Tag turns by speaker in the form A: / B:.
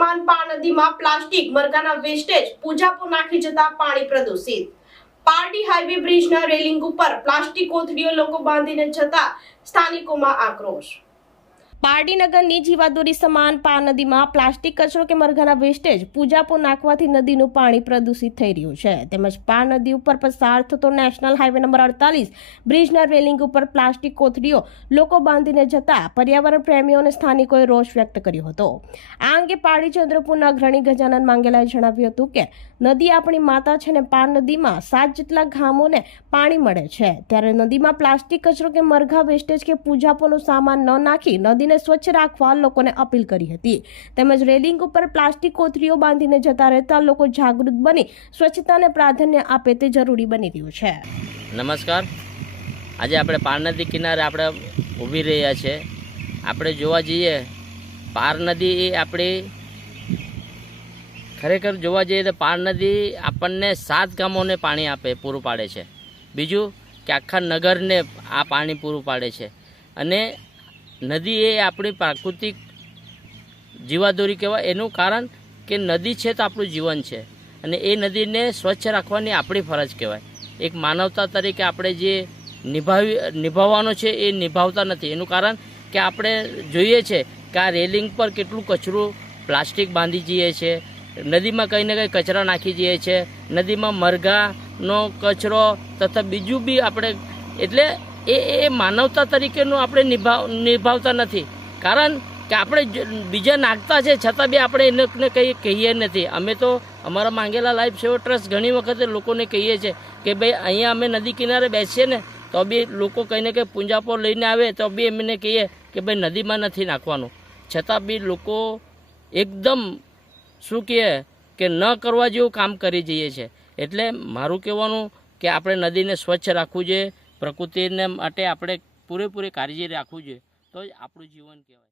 A: જીવાદોરી સમાન પા નદીમાં પ્લાસ્ટિક, મરઘાના વેસ્ટેજ, પૂજાપુર નાખી જતા પાણી પ્રદૂષિત. પાર્ટી હાઈવે બ્રિજના રેલિંગ ઉપર પ્લાસ્ટિક કોથળીઓ લોકો બાંધીને જતા સ્થાનિકોમાં આક્રોશ. પારડી નગરની જીવાદોરી સમાન પા નદીમાં પ્લાસ્ટિક કચરો કે મરઘાના વેસ્ટેજ પૂજાપો નાખવાથી નદીનું પાણી પ્રદૂષિત થઈ રહ્યું છે. તેમજ પા નદી ઉપર પસાર થતો નેશનલ હાઈવે નંબર અડતાલીસ, બ્રિજના રેલિંગ ઉપર પ્લાસ્ટિક કોથળીઓ લોકો બાંધીને જતા પર્યાવરણ પ્રેમીઓ અને સ્થાનિકોએ રોષ વ્યક્ત કર્યો હતો. આ અંગે પારડી ચંદ્રપુરના અગ્રણી ગજાનન માંગેલાએ જણાવ્યું હતું કે, નદી આપણી માતા છે ને પાર નદીમાં સાત જેટલા ગામોને પાણી મળે છે. ત્યારે નદીમાં પ્લાસ્ટિક કચરો કે મરઘા વેસ્ટેજ કે પૂજાપોનો સામાન ન નાખી નદીને સ્વચ્છ રાખવા લોકોને અપીલ કરી હતી. તેમજ રેલિંગ ઉપર પ્લાસ્ટિક કોથળીઓ બાંધીને જતા રહેતા લોકો જાગૃત બની સ્વચ્છતાને પ્રાધાન્ય આપે તે જરૂરી બની રહ્યું છે.
B: નમસ્કાર. આજે આપણે પાર નદી કિનારે આપણે ઊભી રહ્યા છે. આપણે જોવા જઈએ પાર નદી એ આપણી ખરેખર જોવા જઈએ તો પાર નદી આપણને સાત ગામોને પાણી આપે, પૂરું પાડે છે. બીજું કે આખા નગરને આ પાણી પૂરું પાડે છે. અને નદી એ આપણી પ્રાકૃતિક જીવાદોરી કહેવાય. એનું કારણ કે નદી છે તો આપણું જીવન છે. અને એ નદીને સ્વચ્છ રાખવાની આપણી ફરજ કહેવાય. એક માનવતા તરીકે આપણે જે નિભાવી, નિભાવવાનો છે એ નિભાવતા નથી. એનું કારણ કે આપણે જોઈએ છે કે આ રેલિંગ પર કેટલું કચરું પ્લાસ્ટિક બાંધી જઈએ છે. નદીમાં કંઈ ને કંઈ કચરા નાખી જઈએ છે. નદીમાં મરઘાનો કચરો તથા બીજું બી આપણે, એટલે એ એ માનવતા તરીકેનું આપણે નિભાવ, નિભાવતા નથી. કારણ કે આપણે બીજા નાખતા છે છતાં બી આપણે એને કંઈ કહીએ નથી. અમે તો અમારા માંગેલા લાઈફ સેવો ટ્રસ્ટ ઘણી વખતે લોકોને કહીએ છીએ કે ભાઈ અહીંયા અમે નદી કિનારે બેસીએ ને તો બી લોકો કંઈ ને કંઈ પૂંજાપો લઈને આવે તો બી એમને કહીએ કે ભાઈ નદીમાં નથી નાખવાનું. છતાં બી લોકો એકદમ શું કહે કે ન કરવા જેવું કામ કરી જઈએ છે. એટલે મારું કહેવાનું કે આપણે નદીને સ્વચ્છ રાખવું જોઈએ પ્રકૃતિને માટે આપણે પૂરેપૂરી કાળજી રાખવું જોઈએ. તો જ આપણું જીવન કહેવાય.